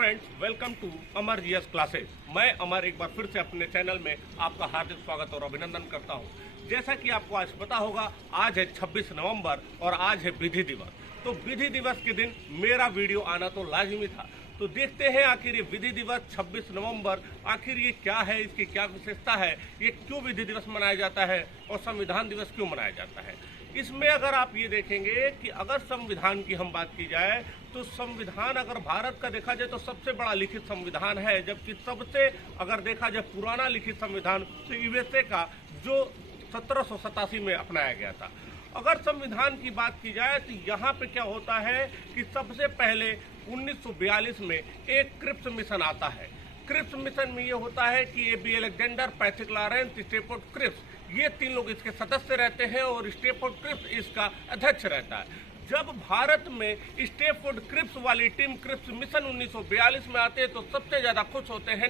Friends, welcome to Amar GS classes. मैं अमर एक बार फिर से अपने चैनल में आपका हार्दिक स्वागत और अभिनंदन करता हूं। जैसा कि आपको आज पता होगा, आज है 26 नवंबर और आज है विधि दिवस। तो विधि दिवस के दिन मेरा वीडियो आना तो लाजिमी था। तो देखते हैं आखिर ये विधि दिवस 26 नवंबर आखिर ये क्या है, इसकी क्या विशेषता है, ये क्यों विधि दिवस मनाया जाता है और संविधान दिवस क्यों मनाया जाता है। इसमें अगर आप ये देखेंगे कि अगर संविधान की हम बात की जाए तो संविधान अगर भारत का देखा जाए तो सबसे बड़ा लिखित संविधान है, जबकि सबसे अगर देखा जाए पुराना लिखित संविधान तो यूएसए का जो 1787 में अपनाया गया था। अगर संविधान की बात की जाए तो यहाँ पे क्या होता है कि सबसे पहले 1942 में एक क्रिप्स मिशन आता है। क्रिप्स मिशन में ये होता है कि A B. Alexander, Patrick Lawrence, Stafford Cripps, ये तीन लोग इसके सदस्य रहते हैं और स्टेफोर्ड क्रिप्स इसका अध्यक्ष रहता है। जब भारत में स्टेफोर्ड क्रिप्स वाली टीम क्रिप्स मिशन 1942 में आते हैं तो सबसे ज्यादा खुश होते हैं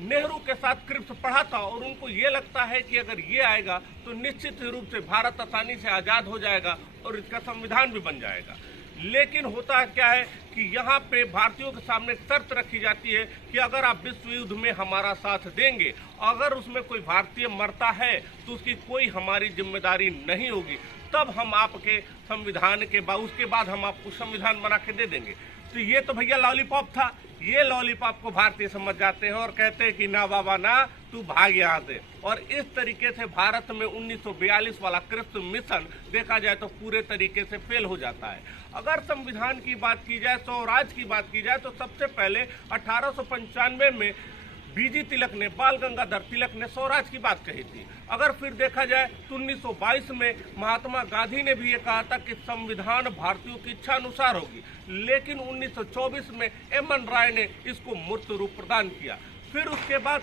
नेहरू के साथ क्रिप्स पढ़ा था और उनको ये लगता है कि अगर ये आएगा तो निश्चित रूप से भारत आसानी से आज़ाद हो जाएगा और इसका संविधान भी बन जाएगा। लेकिन होता क्या है कि यहाँ पे भारतीयों के सामने शर्त रखी जाती है कि अगर आप विश्व युद्ध में हमारा साथ देंगे, अगर उसमें कोई भारतीय मरता है तो उसकी कोई हमारी जिम्मेदारी नहीं होगी, तब हम आपके संविधान के बाद उसके बाद हम आपको संविधान बना के दे देंगे। तो ये तो भैया लॉलीपॉप था। ये लॉलीपॉप को भारतीय समझ जाते हैं और कहते हैं कि ना बाबा ना, तू भाग यहाँ से। और इस तरीके से भारत में 1942 वाला क्रिप्स मिशन देखा जाए तो पूरे तरीके से फेल हो जाता है। अगर संविधान की बात की जाए, स्वराज की बात की जाए, तो सबसे पहले 1895 में बीजी तिलक ने, बाल गंगाधर तिलक ने स्वराज की बात कही थी। अगर फिर देखा जाए तो 1922 में महात्मा गांधी ने भी ये कहा था कि संविधान भारतीयों की इच्छा अनुसार होगी, लेकिन 1924 में एम.एन. राय ने इसको मूर्त रूप प्रदान किया। फिर उसके बाद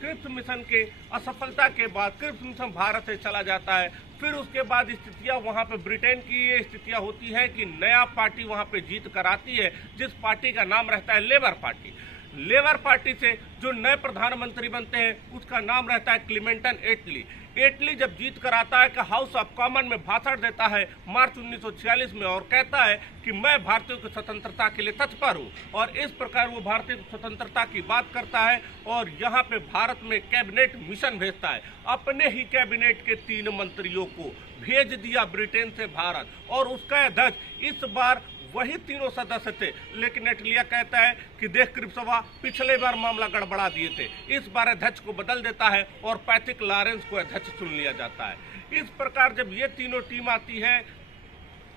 क्रिप्स मिशन के असफलता के बाद क्रिप्स मिशन भारत से चला जाता है। फिर उसके बाद स्थितियां वहां पे ब्रिटेन की ये स्थितियां होती है कि नया पार्टी वहां पे जीत कर आती है, जिस पार्टी का नाम रहता है लेबर पार्टी। लेबर पार्टी से जो नए प्रधानमंत्री बनते हैं उसका नाम रहता है क्लिमेंटन एटली। एटली जब जीत कर आता है कि हाउस ऑफ कॉमन में भाषण देता है मार्च 1946 में और कहता है कि मैं भारतीयों की स्वतंत्रता के लिए तत्पर हूँ, और इस प्रकार वो भारतीय स्वतंत्रता की बात करता है और यहाँ पे भारत में कैबिनेट मिशन भेजता है। अपने ही कैबिनेट के 3 मंत्रियों को भेज दिया ब्रिटेन से भारत, और उसका अध्यक्ष इस बार वही तीनों सदस्य थे। लेकिन एटलिया कहता है कि देख क्रिप्सवा, पिछले बार मामला गड़बड़ा दिए थे, इस बार अध्यक्ष को बदल देता है और पैट्रिक लॉरेंस को अध्यक्ष चुन लिया जाता है। इस प्रकार जब ये तीनों टीम आती है,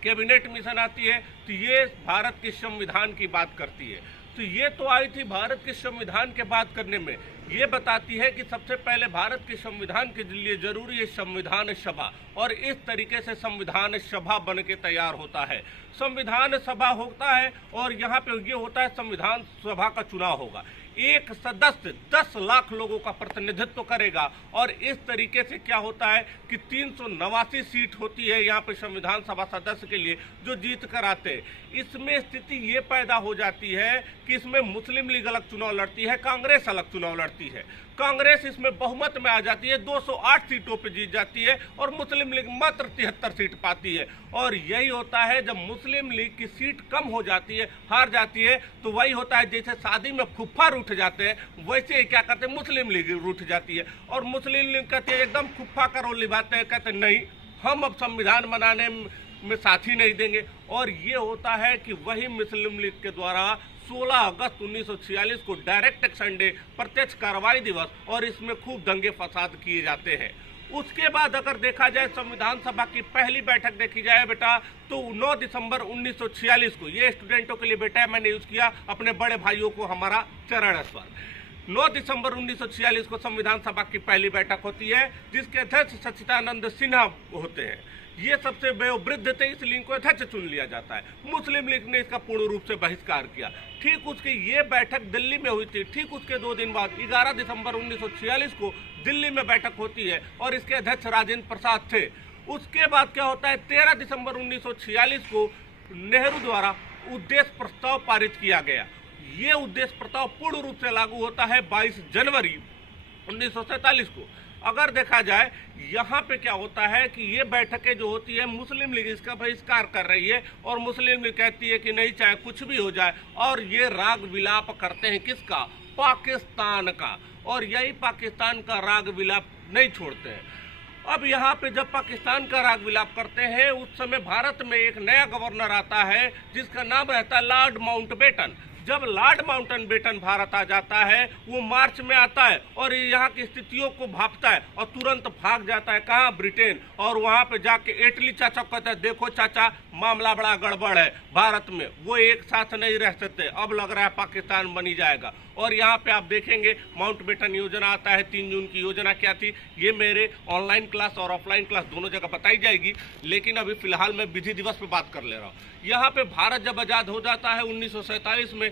कैबिनेट मिशन आती है, तो ये भारत के संविधान की बात करती है। तो ये तो आई थी भारत के संविधान के बात करने में। ये बताती है कि सबसे पहले भारत के संविधान के लिए जरूरी है संविधान सभा, और इस तरीके से संविधान सभा बन के तैयार होता है। संविधान सभा होता है और यहाँ पे ये होता है संविधान सभा का चुनाव होगा। एक सदस्य 10 लाख लोगों का प्रतिनिधित्व करेगा, और इस तरीके से क्या होता है कि 389 सीट होती है यहाँ पे संविधान सभा सदस्य के लिए जो जीत कर आते हैं। इसमें स्थिति ये पैदा हो जाती है कि इसमें मुस्लिम लीग अलग चुनाव लड़ती है, कांग्रेस अलग चुनाव लड़ती है। कांग्रेस इसमें बहुमत में आ जाती है, 208 सीटों पे जीत जाती है, और मुस्लिम लीग मात्र 73 सीट पाती है। और यही होता है जब मुस्लिम लीग की सीट कम हो जाती है, हार जाती है, तो वही होता है जैसे शादी में फुफ्फा रूठ जाते हैं, वैसे ही क्या करते हैं मुस्लिम लीग रूठ जाती है। और मुस्लिम लीग कहते हैं एकदम फुफ्फा का रोल निभाते हैं, कहते नहीं हम अब संविधान बनाने में साथी नहीं देंगे। और ये होता है कि वही मुस्लिम लीग के द्वारा 16 अगस्त 1946 को डायरेक्ट एक्शन डे, प्रत्यक्ष कार्रवाई दिवस, और इसमें खूब दंगे फसाद किए जाते हैं। उसके बाद अगर देखा जाए संविधान सभा की पहली बैठक देखी जाए बेटा, तो 9 दिसंबर 1946 को, ये स्टूडेंटों के लिए बेटा मैंने यूज किया, अपने बड़े भाइयों को हमारा चरण स्वर। 9 दिसंबर 1946 को संविधान सभा की पहली बैठक होती है, जिसके अध्यक्ष सच्चिदानंद सिन्हा होते हैं। ये सबसे वयोवृद्ध थे, इस लीग को अध्यक्ष चुन लिया जाता है। मुस्लिम लीग ने इसका पूर्ण रूप से बहिष्कार किया। ठीक उसकी ये बैठक दिल्ली में हुई थी। ठीक उसके 2 दिन बाद 11 दिसंबर 1946 को दिल्ली में बैठक होती है और इसके अध्यक्ष राजेंद्र प्रसाद थे। उसके बाद क्या होता है, 13 दिसंबर 1946 को नेहरू द्वारा उद्देश्य प्रस्ताव पारित किया गया। ये उद्देश्य प्रस्ताव पूर्ण रूप से लागू होता है 22 जनवरी 1947 को। अगर देखा जाए यहाँ पे क्या होता है कि ये बैठकें जो होती है मुस्लिम लीग इसका बहिष्कार कर रही है और मुस्लिम लीग कहती है कि नहीं, चाहे कुछ भी हो जाए, और ये राग विलाप करते हैं किसका? पाकिस्तान का। और यही पाकिस्तान का राग विलाप नहीं छोड़ते हैं। अब यहाँ पे जब पाकिस्तान का राग विलाप करते हैं उस समय भारत में एक नया गवर्नर आता है जिसका नाम रहता है लॉर्ड माउंटबेटन। जब लॉर्ड माउंटबेटन भारत आ जाता है, वो मार्च में आता है और यहाँ की स्थितियों को भांपता है और तुरंत भाग जाता है कहाँ? ब्रिटेन। और वहाँ पे जाके एटली चाचा को कहता है, देखो चाचा मामला बड़ा गड़बड़ है भारत में, वो एक साथ नहीं रह सकते, अब लग रहा है पाकिस्तान बनी जाएगा। और यहाँ पे आप देखेंगे माउंटबेटन योजना आता है। 3 जून की योजना क्या थी, ये मेरे ऑनलाइन क्लास और ऑफलाइन क्लास दोनों जगह बताई जाएगी, लेकिन अभी फिलहाल मैं विधि दिवस पे बात कर ले रहा हूँ। यहाँ पे भारत जब आज़ाद हो जाता है 1947 में,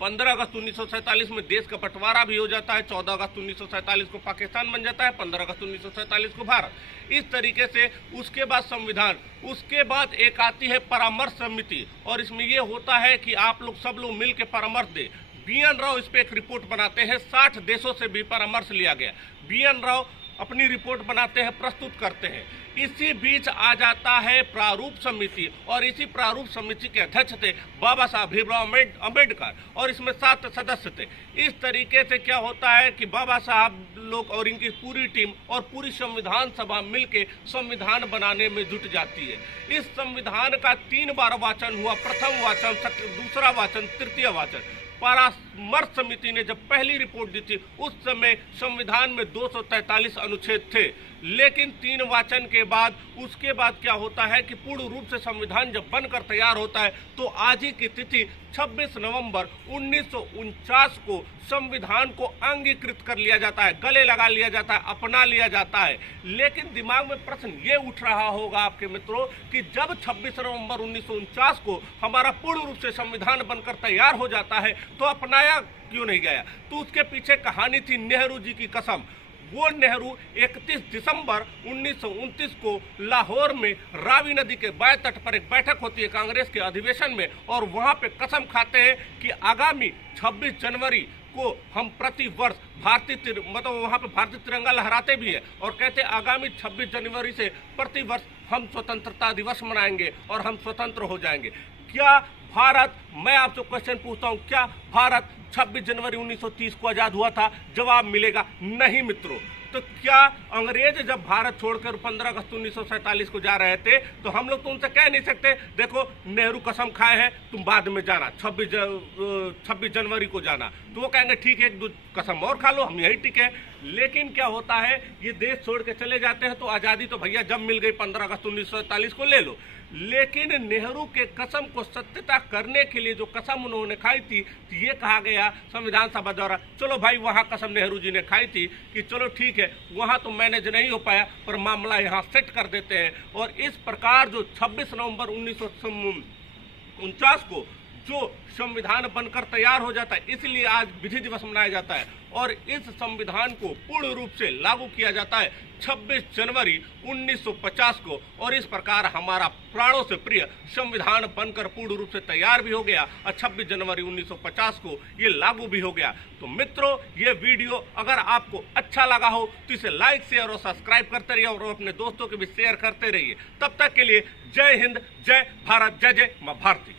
15 अगस्त 1947 में देश का बंटवारा भी हो जाता है। 14 अगस्त 1947 को पाकिस्तान बन जाता है, 15 अगस्त 1947 को भारत। इस तरीके से उसके बाद संविधान, उसके बाद एक आती है परामर्श समिति, और इसमें ये होता है कि आप लोग सब लोग मिल के परामर्श दें। BN राव इस पे एक रिपोर्ट बनाते हैं, 60 देशों से भी परामर्श लिया गया। BN राव अपनी रिपोर्ट बनाते हैं, प्रस्तुत करते हैं। इसी बीच आ जाता है प्रारूप समिति, और इसी प्रारूप समिति के अध्यक्ष थे बाबा साहब भीमराव अम्बेडकर, और इसमें 7 सदस्य थे। इस तरीके से क्या होता है कि बाबा साहब लोग और इनकी पूरी टीम और पूरी संविधान सभा मिलके संविधान बनाने में जुट जाती है। इस संविधान का 3 बार वाचन हुआ, प्रथम वाचन, दूसरा वाचन, तृतीय वाचन। परामर्श समिति ने जब पहली रिपोर्ट दी थी उस समय संविधान में 243 अनुच्छेद थे, लेकिन 3 वाचन के बाद उसके बाद क्या होता है कि पूर्ण रूप से संविधान जब बनकर तैयार होता है तो आज ही की तिथि 26 नवंबर 1949 को संविधान को अंगीकृत कर लिया जाता है, गले लगा लिया जाता है, अपना लिया जाता है। लेकिन दिमाग में प्रश्न ये उठ रहा होगा आपके मित्रों कि जब 26 नवंबर 1949 को हमारा पूर्ण रूप से संविधान बनकर तैयार हो जाता है तो अपनाया क्यों नहीं गया? तो उसके पीछे कहानी थी नेहरू जी की कसम। वो नेहरू 31 दिसंबर 1929 को लाहौर में रावी नदी के बाएं तट पर एक बैठक होती है कांग्रेस के अधिवेशन में, और वहां पे कसम खाते हैं कि आगामी 26 जनवरी को हम प्रति वर्ष मतलब वहां पे भारतीय तिरंगा लहराते भी है, और कहते हैं आगामी 26 जनवरी से प्रति वर्ष हम स्वतंत्रता दिवस मनाएंगे और हम स्वतंत्र हो जाएंगे। क्या भारत, मैं आपसे क्वेश्चन पूछता हूं, क्या भारत 26 जनवरी 1930 को आजाद हुआ था? जवाब मिलेगा नहीं मित्रों। तो क्या अंग्रेज जब भारत छोड़कर 15 अगस्त 1947 को जा रहे थे तो हम लोग तो उनसे कह नहीं सकते देखो नेहरू कसम खाए हैं तुम बाद में जाना, 26 जनवरी को जाना, तो वो कहेंगे ठीक है, एक दो कसम और खा लो, हम यही टिके हैं। लेकिन क्या होता है, ये देश छोड़ के चले जाते हैं तो आज़ादी तो भैया जब मिल गई 15 अगस्त 1947 को ले लो। लेकिन नेहरू के कसम को सत्यता करने के लिए जो कसम उन्होंने खाई थी, तो ये कहा गया संविधान सभा द्वारा, चलो भाई वहाँ कसम नेहरू जी ने खाई थी कि चलो ठीक है, वहाँ तो मैनेज नहीं हो पाया पर मामला यहाँ सेट कर देते हैं। और इस प्रकार जो 26 नवंबर 1949 को जो संविधान बनकर तैयार हो जाता है, इसलिए आज विधि दिवस मनाया जाता है, और इस संविधान को पूर्ण रूप से लागू किया जाता है 26 जनवरी 1950 को। और इस प्रकार हमारा प्राणों से प्रिय संविधान बनकर पूर्ण रूप से तैयार भी हो गया और 26 जनवरी 1950 को ये लागू भी हो गया। तो मित्रों, ये वीडियो अगर आपको अच्छा लगा हो तो इसे लाइक, शेयर और सब्सक्राइब करते रहिए और अपने दोस्तों के भी शेयर करते रहिए। तब तक के लिए जय हिंद, जय भारत, जय जय मां भारती।